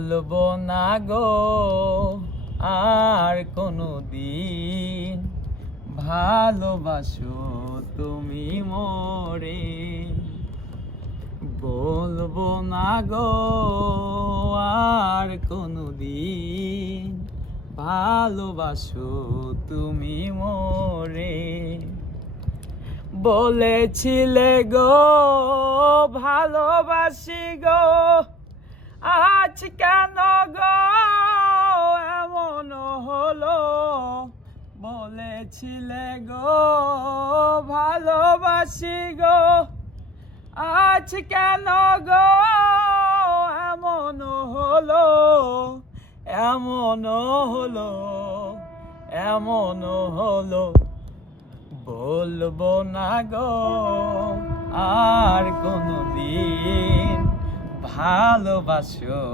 বলবো না গো আর কোনো দিন, ভালোবাসো তুমি মোরে। বলবো না গো আর কোনো দিন, ভালোবাসো তুমি মোরে। বলেছিলে গো ভালোবাসি গো, আজ কেন গো এমন হলো। বলেছিলে গো ভালোবাসি গো, আজ কেন গো এমন হলো। এমন হলো, এমন হলো। বলবো না গো আর কোনো দিন, ভালোবাসো